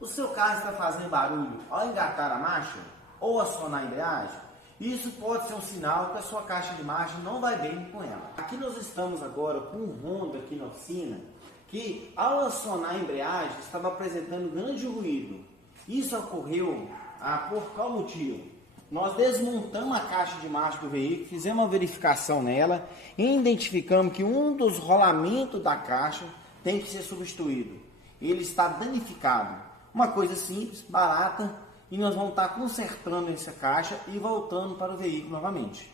O seu carro está fazendo barulho ao engatar a marcha ou acionar a embreagem? Isso pode ser um sinal que a sua caixa de marcha não vai bem com ela. Aqui nós estamos agora com um Honda aqui na oficina que ao acionar a embreagem estava apresentando grande ruído. Isso ocorreu por qual motivo? Nós desmontamos a caixa de marcha do veículo, fizemos uma verificação nela e identificamos que um dos rolamentos da caixa tem que ser substituído. Ele está danificado. Uma coisa simples, barata, e nós vamos estar consertando essa caixa e voltando para o veículo novamente.